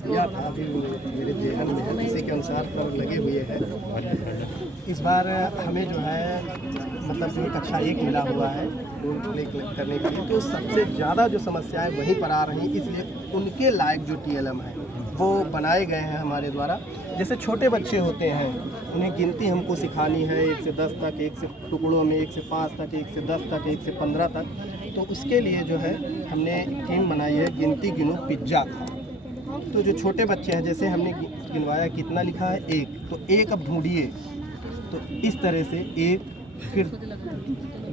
दिया था अभी मेरे जेहन में है, इसी के अनुसार फर्क लगे हुए हैं। इस बार हमें जो है मतलब जो कक्षा 1 मिला हुआ है रोल प्ले करने के लिए, तो सबसे ज़्यादा जो समस्याएं वहीं पर आ रही, इसलिए उनके लायक जो TLM है वो बनाए गए हैं हमारे द्वारा। जैसे छोटे बच्चे होते हैं, उन्हें गिनती हमको सिखानी है 1 से 10 तक, 1 से टुकड़ों में 1 से 5 तक, 1 से 10 तक, 1 से 15 तक। तो उसके लिए जो है हमने टीम बनाई है गिनती गिनो पिज्जा का। तो जो छोटे बच्चे हैं, जैसे हमने गिनवाया कितना लिखा है 1, तो 1 अब ढूंढिए, तो इस तरह से 1, फिर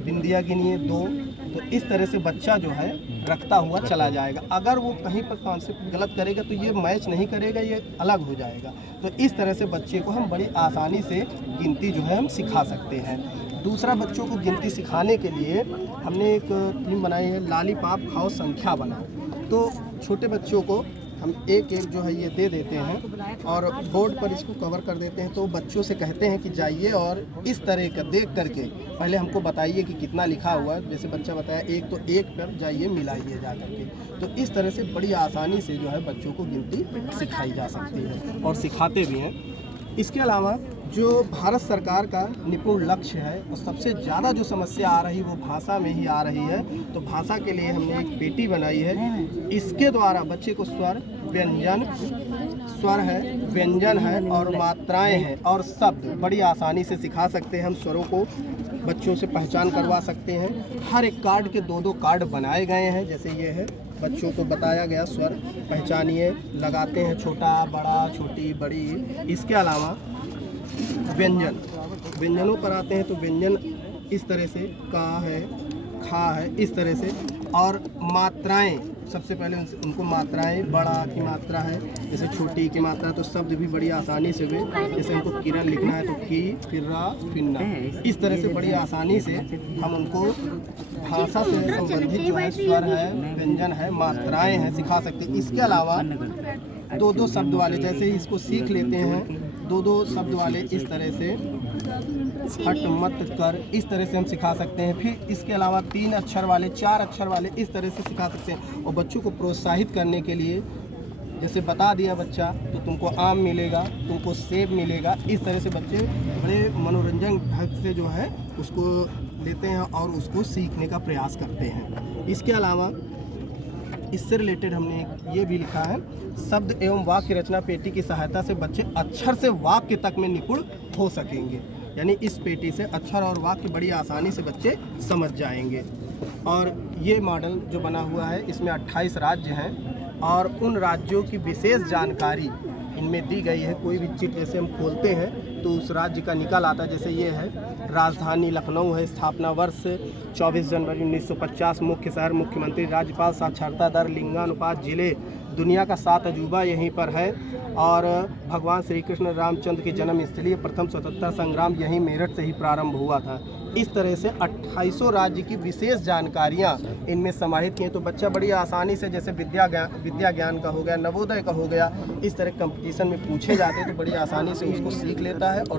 बिंदिया गिनिए 2, तो इस तरह से बच्चा जो है रखता हुआ चला जाएगा। अगर वो कहीं पर कॉन्सेप्ट गलत करेगा तो ये मैच नहीं करेगा, ये अलग हो जाएगा। तो इस तरह से बच्चे को हम बड़ी आसानी से गिनती जो है हम सिखा सकते हैं। दूसरा, बच्चों को गिनती सिखाने के लिए हमने एक टीम बनाई है लालीपाप खाओ संख्या बनाओ। तो छोटे बच्चों को हम एक एक जो है ये दे देते हैं और बोर्ड पर इसको कवर कर देते हैं। तो बच्चों से कहते हैं कि जाइए और इस तरह का देख करके पहले हमको बताइए कि कितना लिखा हुआ है। जैसे बच्चा बताया 1, तो 1 पर जाइए मिलाइए जा करके। तो इस तरह से बड़ी आसानी से जो है बच्चों को गिनती सिखाई जा सकती है और सिखाते भी हैं। इसके अलावा जो भारत सरकार का निपुण लक्ष्य है, और सबसे ज़्यादा जो समस्या आ रही वो भाषा में ही आ रही है। तो भाषा के लिए हमने एक पेटी बनाई है। इसके द्वारा बच्चे को स्वर, व्यंजन, स्वर है, व्यंजन है और मात्राएं हैं और शब्द बड़ी आसानी से सिखा सकते हैं। हम स्वरों को बच्चों से पहचान करवा सकते हैं। हर एक कार्ड के 2-2 कार्ड बनाए गए हैं। जैसे ये है, बच्चों को बताया गया स्वर पहचानिए, लगाते हैं छोटा, बड़ा, छोटी, बड़ी। इसके अलावा व्यंजनों पर आते हैं, तो व्यंजन इस तरह से का है, खा है, इस तरह से। और मात्राएं, सबसे पहले उनको मात्राएं, बड़ा की मात्रा है, जैसे छोटी की मात्रा, तो शब्द भी बड़ी आसानी से हुए। जैसे हमको किरण लिखना है तो की, फिर्रा, फिन्ना, इस तरह से बड़ी आसानी से हम उनको भाषा से संबंधित जो है स्वर है, व्यंजन है, मात्राएं हैं, सिखा सकते हैं। इसके अलावा 2-2 शब्द वाले, जैसे इसको सीख लेते हैं 2-2 शब्द वाले, इस तरह से हट मत कर, इस तरह से हम सिखा सकते हैं। फिर इसके अलावा 3 अक्षर वाले, 4 अक्षर वाले, इस तरह से सिखा सकते हैं। और बच्चों को प्रोत्साहित करने के लिए, जैसे बता दिया बच्चा तो तुमको आम मिलेगा, तुमको सेब मिलेगा, इस तरह से बच्चे बड़े मनोरंजन ढंग से जो है उसको लेते हैं और उसको सीखने का प्रयास करते हैं। इसके अलावा इससे रिलेटेड हमने ये भी लिखा है, शब्द एवं वाक्य रचना पेटी की सहायता से बच्चे अक्षर से वाक्य तक में निपुण हो सकेंगे। यानी इस पेटी से अक्षर और वाक्य बड़ी आसानी से बच्चे समझ जाएंगे। और ये मॉडल जो बना हुआ है, इसमें 28 राज्य हैं और उन राज्यों की विशेष जानकारी इनमें दी गई है। कोई भी चीज़ जैसे हम खोलते हैं तो उस राज्य का निकल आता है। जैसे ये है, राजधानी लखनऊ है, स्थापना वर्ष 24 जनवरी 1950, मुख्य शहर, मुख्यमंत्री, राज्यपाल, साक्षरता दर, लिंगानुपात, जिले, दुनिया का 7 अजूबा यहीं पर है। और भगवान श्री कृष्ण रामचंद्र की जन्मस्थली, प्रथम स्वतंत्रता संग्राम यहीं मेरठ से ही प्रारंभ हुआ था। इस तरह से 2800 राज्य की विशेष जानकारियाँ इनमें समाहित की हैं। तो बच्चा बड़ी आसानी से, जैसे विद्या ज्ञान का हो गया, नवोदय का हो गया, इस तरह कंपटीशन में पूछे जाते हैं तो बड़ी आसानी से उसको सीख लेता है और